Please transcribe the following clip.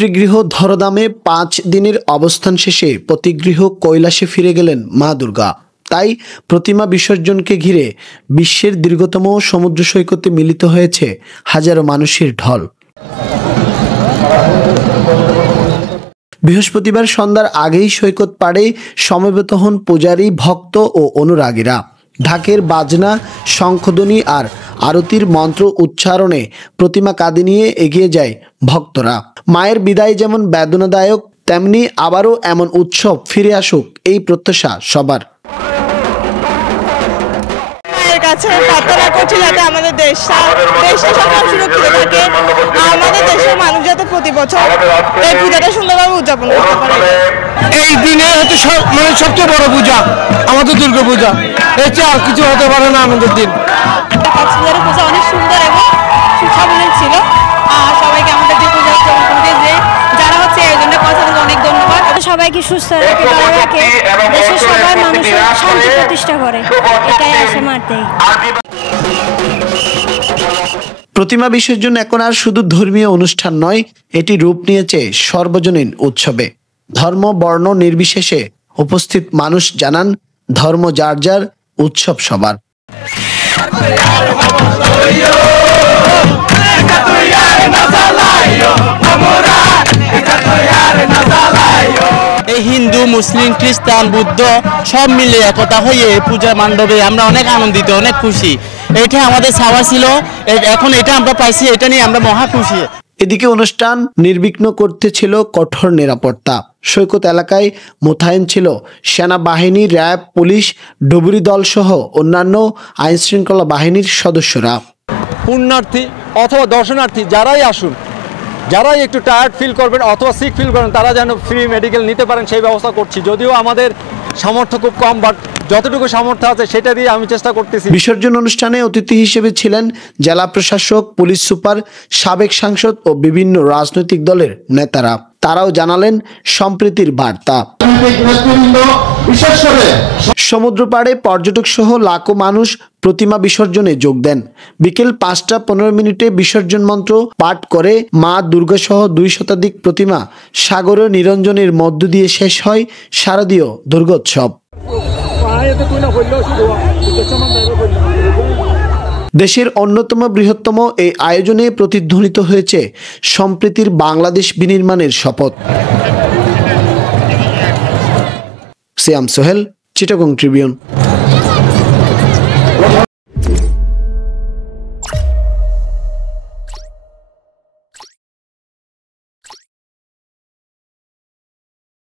মাতৃগৃহ ধরদামে 5 দিনের অবস্থান শেষে পতিগৃহ কৈলাসে ফিরে গেলেন মা দুর্গা। তাই প্রতিমা বিসর্জনকে ঘিরে বিশ্বের দীর্ঘতম সমুদ্র সৈকতে মিলিত হয়েছে হাজারো মানুষের ঢল। বৃহস্পতিবার সন্ধ্যার আগেই সৈকত পাড়ে সমবেত হন পূজারী, ভক্ত ও অনুরাগীরা। ঢাকের বাজনা, শঙ্খধ্বনি আর আরতির মন্ত্র উচ্চারণে প্রতিমা কাঁধে নিয়ে এগিয়ে যায় ভক্তরা। মায়ের বিদায় যেমন বেদনাদায়ক, তেমনি আবারও এমন উৎসব ফিরে আসুক এই প্রত্যাশা সবার। কাছে প্রার্থনা করছি যাতে আমাদের দেশটা সবসময় সুরক্ষিত থাকে, আমাদের দেশের মানুষ যাতে প্রতি বছর এই পূজাটা সুন্দরভাবে উদযাপন করতে পারে। এই দিনে হচ্ছে সবচেয়ে বড় পূজা আমাদের দুর্গা পূজা, এর চেয়ে আর কিছু হতে পারে না আমাদের দিন। কক্সবাজারের পূজা অনেক সুন্দর এবং সুসাবলীল ছিল। সবাইকে আমাদের যে পূজা যে যারা হচ্ছে এই জন্য অনেক ধন্যবাদ। সবাইকে সুস্থ রাখে, ভালো রাখে, দেশের সবাই মানুষের শান্তি প্রতিষ্ঠা করে, এটাই আসে মারতে। প্রতিমা বিসর্জন এখন আর শুধু ধর্মীয় অনুষ্ঠান নয়, এটি রূপ নিয়েছে সর্বজনীন উৎসবে। ধর্ম বর্ণ নির্বিশেষে উপস্থিত মানুষ জানান, ধর্ম যার যার, উৎসব সবার। হিন্দু, মুসলিম, খ্রিস্টান, বুদ্ধ সব মিলে একতা হয়ে পূজা মণ্ডপে আমরা অনেক আনন্দিত, অনেক খুশি। এটা আমাদের চাওয়া ছিল, এখন এটা আমরা পাইছি, এটা নিয়ে আমরা মহা খুশি। এদিকে অনুষ্ঠান নির্বিঘ্ন করতে ছিল কঠোর নিরাপত্তা। সৈকত এলাকায় মোতায়েন ছিল সেনাবাহিনী, র্যাব, পুলিশ, ডুবুরি দল সহ অন্যান্য আইনশৃঙ্খলা বাহিনীর সদস্যরা। পুণ্যার্থী অথবা দর্শনার্থী যারাই আসুন, যারাই একটু টায়ার্ড ফিল করবেন অথবা সিক ফিল করেন, তারা যেন ফ্রি মেডিকেল নিতে পারেন সেই ব্যবস্থা করছি। যদিও আমাদের সামর্থ্য খুব কম, বাট যতটুকু সামর্থ্য আছে সেটা দিয়ে আমি চেষ্টা করতেছি। বিসর্জন অনুষ্ঠানে অতিথি হিসেবে ছিলেন জেলা প্রশাসক, পুলিশ সুপার, সাবেক সাংসদ ও বিভিন্ন রাজনৈতিক দলের নেতারা। তারাও জানালেন সম্প্রীতির বার্তা। সমুদ্র পাড়ে পর্যটক সহ লাখো মানুষ প্রতিমা বিসর্জনে যোগ দেন। বিকেল 5:15 বিসর্জন মন্ত্র পাঠ করে মা দুর্গা সহ 2 শতাধিক প্রতিমা সাগরের নিরঞ্জনের মধ্য দিয়ে শেষ হয় শারদীয় দুর্গোৎসব। দেশের অন্যতম বৃহত্তম এই আয়োজনে প্রতিধ্বনিত হয়েছে সম্প্রীতির বাংলাদেশ বিনির্মাণের শপথ। সিয়াম সোহেল, চিটাগং ট্রিবিউন।